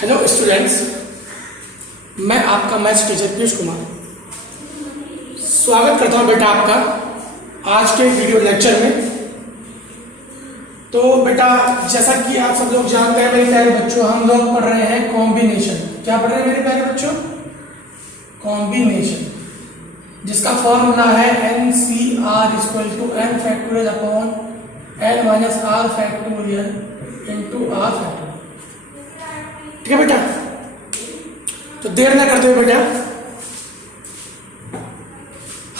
Hello students, मैं आपका maths teacher Piyush Kumar स्वागत करता हूं बेटा आपका आज के वीडियो लेक्चर में। तो बेटा जैसा कि आप सब लोग जानते हैं मेरे प्यारे बच्चों, हम लोग पढ़ रहे हैं कॉम्बिनेशन। क्या पढ़ रहे हैं मेरे प्यारे बच्चों? कॉम्बिनेशन, जिसका फॉर्मूला है NCR = n factorial upon n minus r factorial into r factorial. ठीक है बेटा, तो देर ना करते हुए बेटा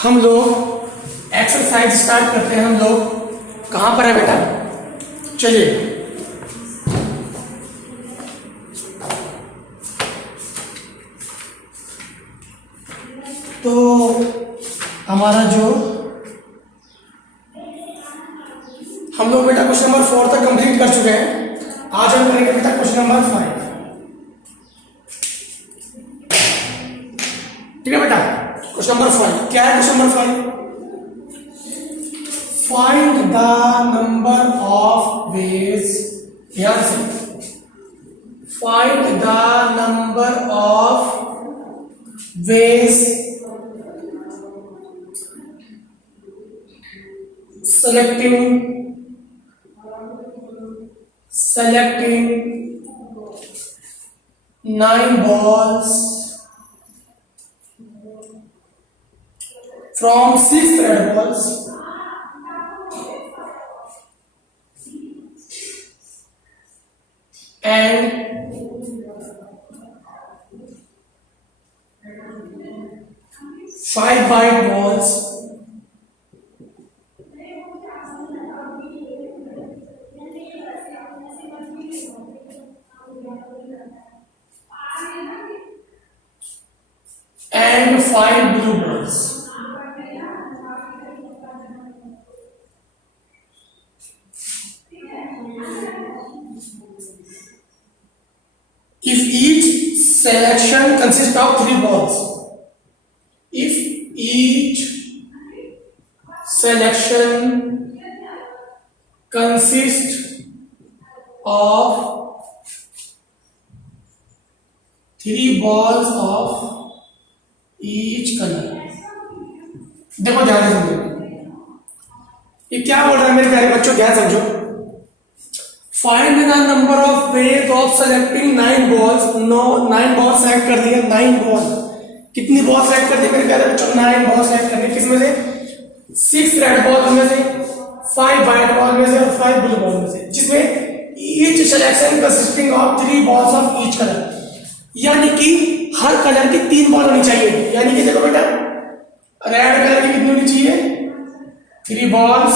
हम लोग एक्सरसाइज स्टार्ट करते हैं। हम लोग कहां पर है बेटा? चलिए तो हमारा जो हम लोग बेटा क्वेश्चन नंबर 4 तक कंप्लीट कर चुके हैं। आज हम करेंगे बेटा क्वेश्चन नंबर 5। ठीक है बेटा, क्वेश्चन नंबर 5 क्या है? Question number 5, find the number of ways, ध्यान से, find the number of ways selecting 9 balls from 6 red balls and 5 white balls and 5 blue balls. If each selection consists of 3 balls, if each selection consists of 3 balls of each color। देखो ध्यान से समझो, ये क्या बोल रहा है मेरे प्यारे बच्चों, ध्यान समझो। Find the number of ways of selecting 9 balls. 9 ball select कर दिए। 9 बॉल, कितनी बॉल सेलेक्ट कर दी मेरे प्यारे बच्चों? 9 बॉल सेलेक्ट कर दी। किसमें से? 6 रेड बॉल में से, 5 व्हाइट बॉल में से और 5 ब्लू बॉल में से, जिसमें each selection consisting of 3 balls of each colour. यानी कि हर कलर की 3 बॉल होनी चाहिए। यानी कि देखो बेटा, रेड कलर की कितनी होनी चाहिए? 3 बॉल्स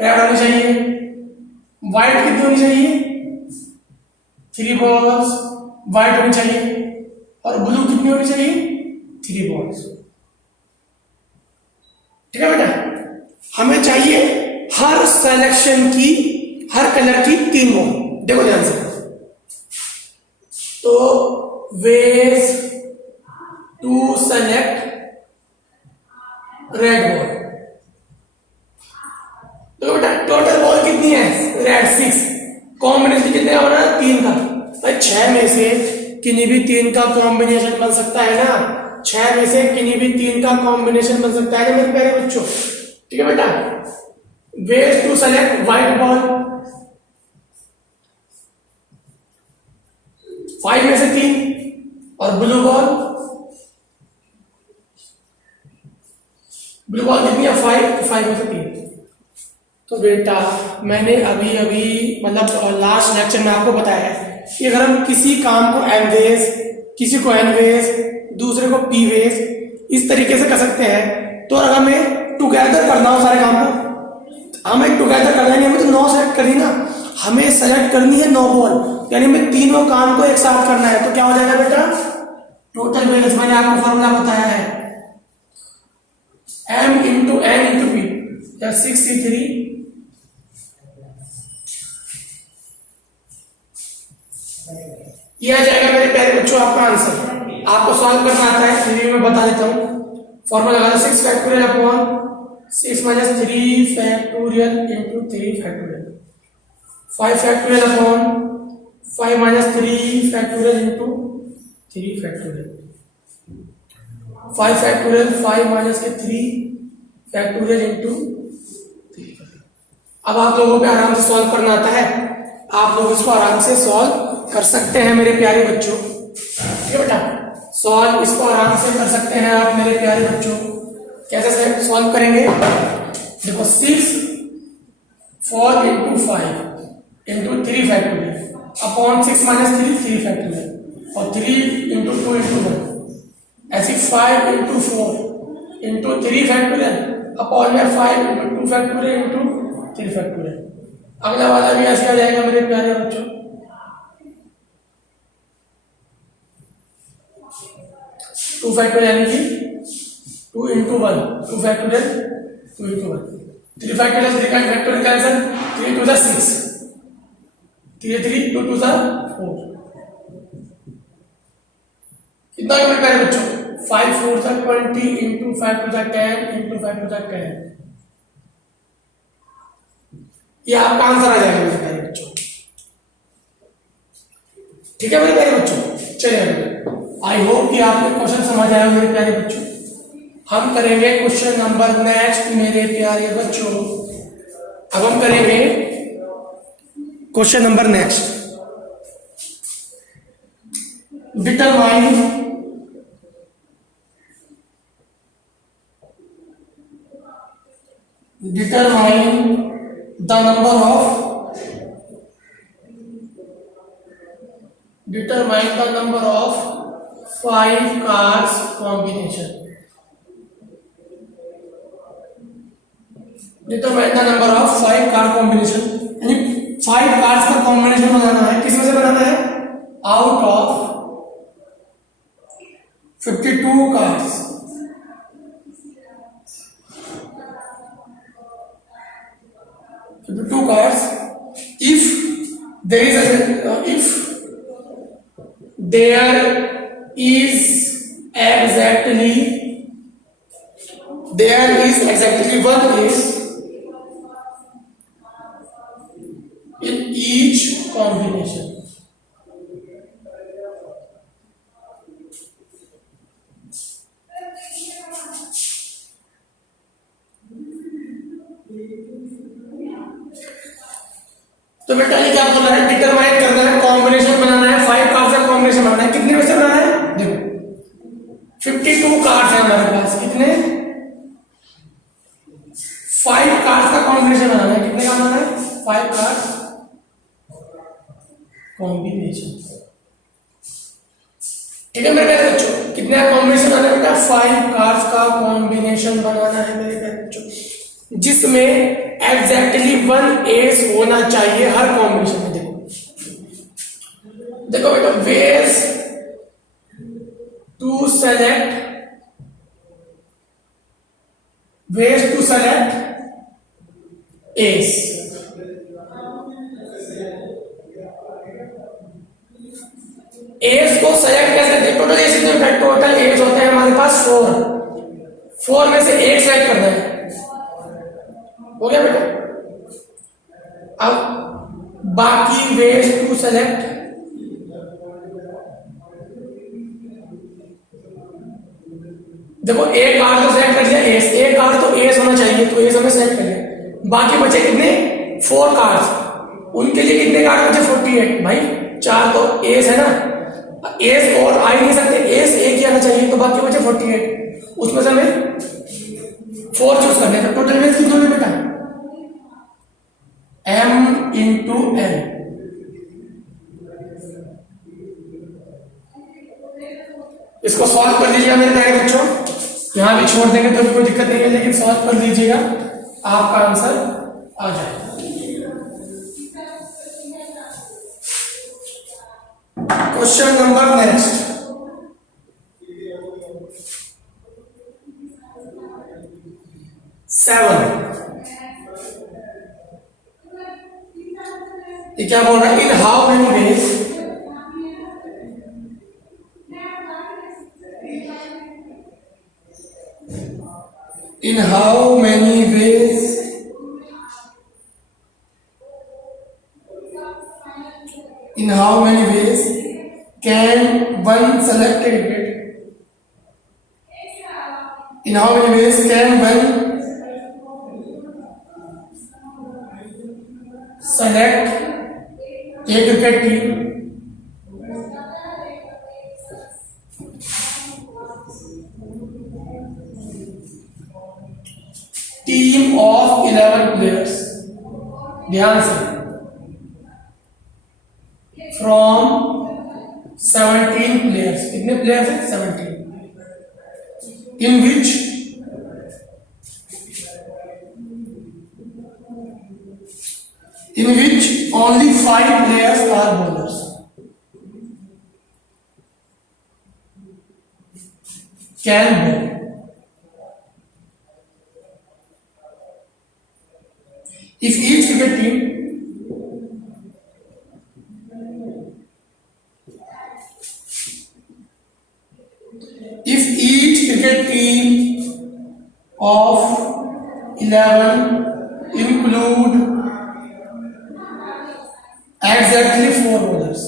रेड होनी चाहिए। व्हाइट कितनी होनी चाहिए? 3 बॉल्स व्हाइट होनी चाहिए। और ब्लू कितनी होनी चाहिए? 3 बॉल्स। ठीक है बेटा, हमें चाहिए हर सिलेक्शन की, हर कलर की 3 बॉल। देखो ध्यान से, तो ways to select red ball। तो बेटा टोटल बॉल कितनी है? रेड 6, कॉम्बिनेशन कितने का बना? 3 का। भाई 6 में से किन्हीं भी 3 का कॉम्बिनेशन बन सकता है ना। 6 में से किन्हीं भी 3 का कॉम्बिनेशन बन सकता है ना मेरे प्यारे बच्चों। ठीक है बेटा, ways to select white ball, 5 में से 3, और ब्लू बॉल कितनी है? 5 में से 3। तो बेटा मैंने अभी मतलब लास्ट लेक्चर में आपको बताया है कि अगर हम किसी काम को m वेज, किसी को n वेज, दूसरे को p वेज, इस तरीके से कर सकते हैं। तो अगर हमें टुगेदर करना हो सारे काम को, हमें टुगेदर करना है, हमें तो 9 सेलेक्ट करनी ना, हमें सेलेक्ट करनी है 9 बॉल, यानी हमें तीनों काम को एक साथ करना है। तो क्या हो जाएगा बेटा? टोटल वेज मैंने आपको फॉर्मूला बताया है, m into n into p, या 6c3 ये आ जाएगा मेरे प्यारे बच्चों आपका आंसर। आपको सॉल्व करना आता है, फिर मैं बता देता हूँ। फॉर्मूला लगा 6 factorial upon 6 minus 3 factorial into 3 factorial, 5 factorial upon 5 minus 3 factorial into 3 factorial, 5 factorial 5 minus के 3 फैक्टोरियल इंटू 3 फैक्टोरियल। अब आप लोगों को आराम से सॉल्व करना आता है, आप लोग इसको आराम से सॉल्व कर सकते हैं मेरे प्यारे बच्चों। ठीक है बेटा, सॉल्व इसको आराम से कर सकते हैं आप मेरे प्यारे बच्चों। कैसे सॉल्व करेंगे? देखो 6 4 into 5 into 3 factorial upon 6 minus 3 factorial और 3 इंटू 2 इंटू 1, ऐसे 5 इंटू 4 इंटू 3 फैक्टोरियल अपॉन में 5 इंटू 2 फैक्टोरियल इंटू 3 फैक्टोरियल। अगला वाला भी ऐसे आ जाएगा मेरे प्यारे बच्चों। 2 फैक्टोरियल यानी कि 2 इंटू 1 2 फैक्टोरियल 2 इंटू 1, 3 फैक्टोरियल 3 का फैक्टोरियल का answer 3 to the 6, 3 3 2 to the 4, कितना मेरे प्यारे बच्चों? 5 4 the 20 into 5 to the 10 into 5 to the 10। ये आपका आंसर आ जाएगा मेरे प्यारे बच्चों। ठीक है मेरे प्यारे बच्चों, चलिए आई होप कि आपने क्वेश्चन समझ आया मेरे प्यारे बच्चों। हम करेंगे क्वेश्चन नंबर नेक्स्ट मेरे प्यारे बच्चों। अब हम करेंगे question number next, determine the number of determine the number of 5 cars combination, determine the number of 5 car combination, यानी 5 कार्स का कॉम्बिनेशन बनाना है। किसमें से बनाना है? Out of 52 cars, 52 cars if there is exactly one ace in each combination। तो बेटा ये क्या बोल रहा है? डिटरमाइन करना है, कॉम्बिनेशन बनाना है, 5 कार्ड्स का कॉम्बिनेशन बनाना है। कितने में से बनाना है? देखो 52 कार्ड्स है हमारे पास, कितने? 5 कार्ड्स का कॉम्बिनेशन बनाना है। कितने का बनाना है? 5 कार्ड्स कॉम्बिनेशन। ठीक है मेरे प्यारे बच्चों, कितने का कॉम्बिनेशन बनाना है बेटा? 5 कार्ड्स का कॉम्बिनेशन बनाना है मेरे प्यारे बच्चों, जिसमें एग्जैक्टली 1 एस होना चाहिए हर कॉम्बिनेशन में। देखो बेटा, ways to select aces. Aces को सेलेक्ट कैसे? देखो टोटल एस कितने? टोटल एस होते हैं हमारे पास 4 में से एक सेलेक्ट करना है। हो गया बेटा? अब बाकी वेज टू सेलेक्ट, देखो एक कार्ड तो सेलेक्ट कर लिया एस, एक कार्ड तो एस होना चाहिए तो एस हमने सेलेक्ट कर लिया। बाकी बचे कितने? 4 कार्ड्स, उनके लिए कितने कार्ड बचे? 48। भाई 4 तो एस है ना, एस और आ ही नहीं सकते, एस एक ही आना चाहिए, तो बाकी बचे 48, उसमें से हमें 4 चूज करने हैं। टोटल वेज कितने होंगे बेटा? m into n। इसको सॉल्व कर लीजिएगा मेरे प्यारे बच्चों, यहां भी छोड़ देंगे तो भी कोई दिक्कत नहीं है, लेकिन सॉल्व कर लीजिएगा, आपका आंसर आ जाएगा। Question number next, seven. ये क्या बोल रहा है? In how many ways in how many ways In how many ways can one select a cricket? In how many ways can one select a cricket team? Team of 11 players. ध्यान से from 17 players. कितने players हैं? 17. In which only 5 players are bowlers. Can bowl. If each cricket team of 11 include exactly 4 bowlers.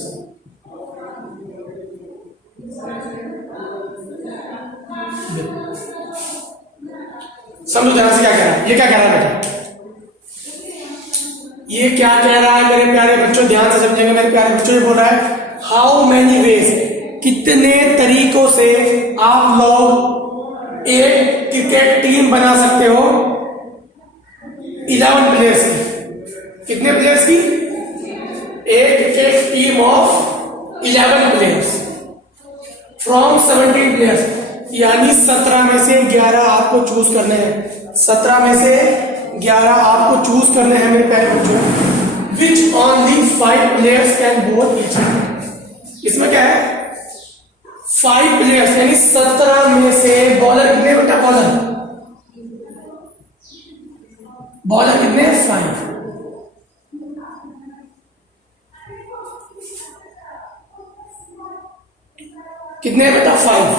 समझो ध्यान से क्या कह रहा है, ये क्या कह रहा है बेटा, ये क्या कह रहा है मेरे प्यारे बच्चों, ध्यान से समझेंगे मेरे प्यारे बच्चों। ये बोल रहा है हाउ मैनी वेज, कितने तरीकों से आप लोग एक क्रिकेट टीम बना सकते हो 11 प्लेयर्स की। कितने प्लेयर्स की? एक cricket team of 11 players from 17 players, यानी 17 में से 11 आपको चूज करने हैं। 17 में से 11 आपको चूज करने हैं मेरे प्यारे बच्चों। विच ओनली 5 प्लेयर्स कैन बोल ईच। इसमें क्या है? 5 प्लेयर्स, यानी 17 में से बॉलर कितने बेटा? बॉलर कितने? 5। कितने बेटा? 5।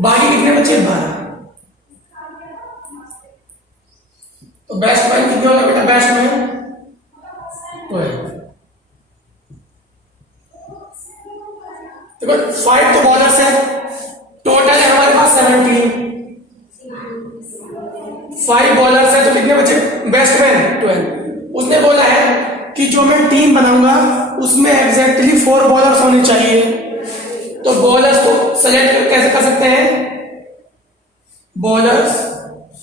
बाकी कितने बचे? 12। तो बैट्समैन कितने होगा बेटा? बैट्समैन 12। देखो 5 तो बॉलर्स है, टोटल है हमारे पास 17। 5 बॉलर्स है तो कितने बचे? बैट्समैन 12। उसने बोला है कि जो मैं टीम बनाऊंगा उसमें एग्जैक्टली 4 बॉलर्स होने चाहिए। तो बॉलर्स को सेलेक्ट कैसे कर सकते हैं? बॉलर्स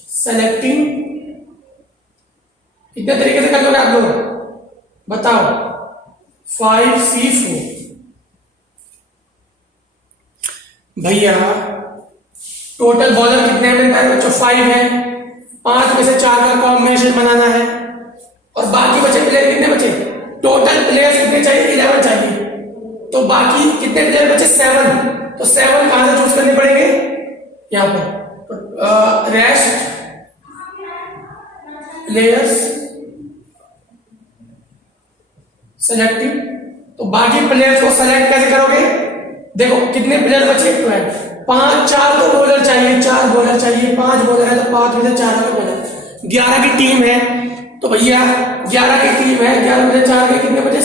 सेलेक्टिंग कितने तरीके से कर लोगे आप लोग बताओ? 5C4। भैया टोटल बॉलर कितने हैं मेरे पास बच्चों? 5 है। 5 में से 4 का कॉम्बिनेशन बनाना है और बाकी बचे प्लेयर कितने बचे? टोटल प्लेयर्स कितने चाहिए? 11 चाहिए। तो बाकी कितने प्लेयर बचे? 7। तो 7 कहां से चूज करने पड़ेंगे? यहां पर रेस्ट प्लेयर्स सेलेक्टिंग। तो बाकी प्लेयर्स को सेलेक्ट कैसे करोगे? देखो कितने प्लेयर बचे? 12। 4 तो बॉलर चाहिए, 4 बॉलर चाहिए। 5 बॉलर है तो 5 में से 4 बॉलर। 11 की टीम है तो भैया 11 की टीम है, 11 में से 4 के कितने बचे?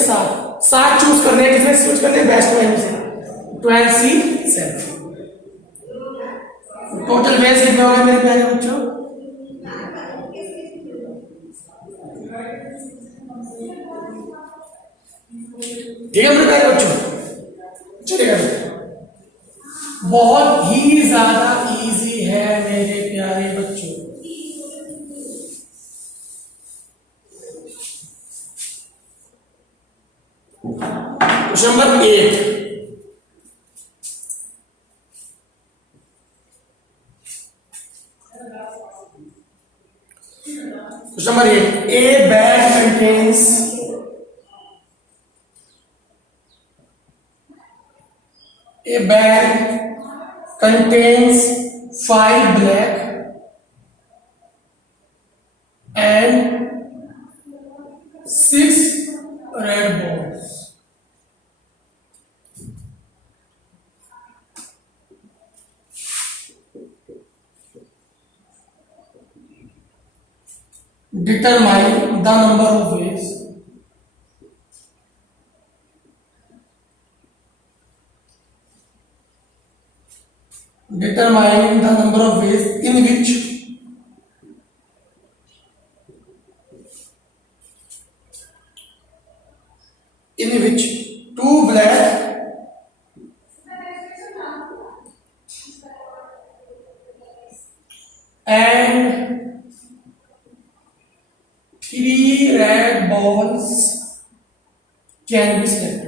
7 चूज करने हैं। किसमें चूज करने हैं? बैट्समैन में से 12C7। टोटल वेज कितने हो गए मेरे प्यारे बच्चों? ठीक है मेरे प्यारे बच्चों, चलेगा। बहुत ही ज्यादा इजी है मेरे प्यारे बच्चों। Question number 8। Question number 8। A bag contains five black and 6 red balls. Determine the number of ways determine the number of ways in which two black and three red balls can be selected.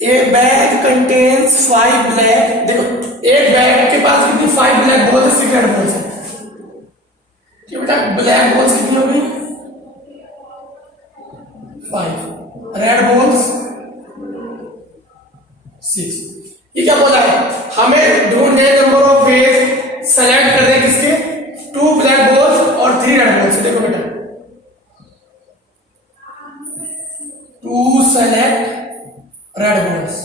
A bag contains 5 black, देखो एक bag के पास कितनी 5 black balls है, 6 red balls है। ठीक बेटा, black balls कितनी हो गई 5, रेड बॉल्स 6। ये क्या बोला है, हमें ढूंढने नंबर ऑफ वेज सेलेक्ट करने किसके, 2 ब्लैक बॉल्स और 3 रेड बॉल्स। देखो बेटा, टू सेलेक्ट रेड बॉल्स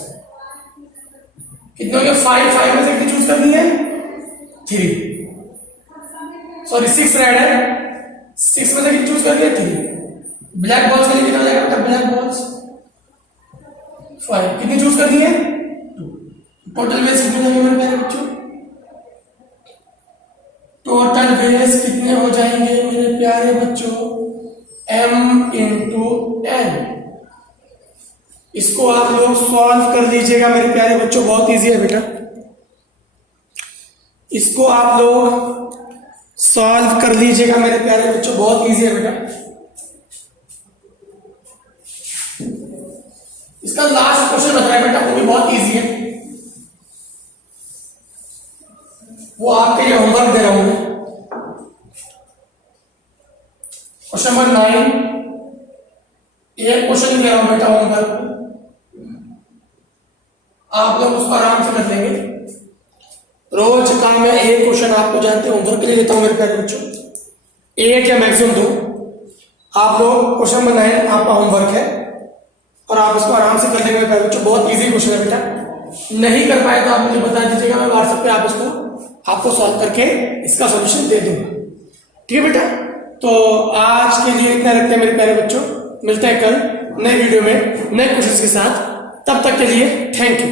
कितने हो गए 5, 5 में से कितनी चूज करनी है 3, सॉरी 6 रेड है, 6 में से कितनी चूज करनी है 3। ब्लैक बॉल्स के लिए कितना हो जाएगा बेटा, ब्लैक बॉल्स 5, कितनी चूज करनी है 2। टोटल वेज कितने हो जाएंगे मेरे बच्चों, टोटल वेज कितने हो जाएंगे मेरे प्यारे बच्चों, m इंटू n। इसको आप लोग सॉल्व कर लीजिएगा मेरे प्यारे बच्चों, बहुत इजी है बेटा। इसको आप लोग सॉल्व कर लीजिएगा मेरे प्यारे बच्चों, बहुत इजी है बेटा। इसका लास्ट क्वेश्चन बता है बेटा, वो भी बहुत इजी है, वो आपके लिए होमवर्क दे रहा हूं मैं। क्वेश्चन नंबर 9, एक क्वेश्चन दे रहा हूं बेटा होमवर्क, आप लोग उसको आराम से कर लेंगे। रोज का मैं एक क्वेश्चन आपको जानते होमवर्क के लिए देता हूं मेरे प्यारे बच्चों, एक या मैक्सिमम 2। आप लोग क्वेश्चन नंबर 9 आपका होमवर्क है और आप इसको आराम से कर लेंगे मेरे प्यारे बच्चों, बहुत इजी क्वेश्चन है बेटा। नहीं कर पाए तो आप मुझे बता दीजिएगा, मैं व्हाट्सएप पे आपको सॉल्व करके इसका सॉल्यूशन दे दूंगा। ठीक है बेटा, तो आज के लिए इतना रखते हैं मेरे प्यारे बच्चों, मिलते हैं कल नए वीडियो में नए क्वेश्चन के साथ, तब तक के लिए थैंक यू।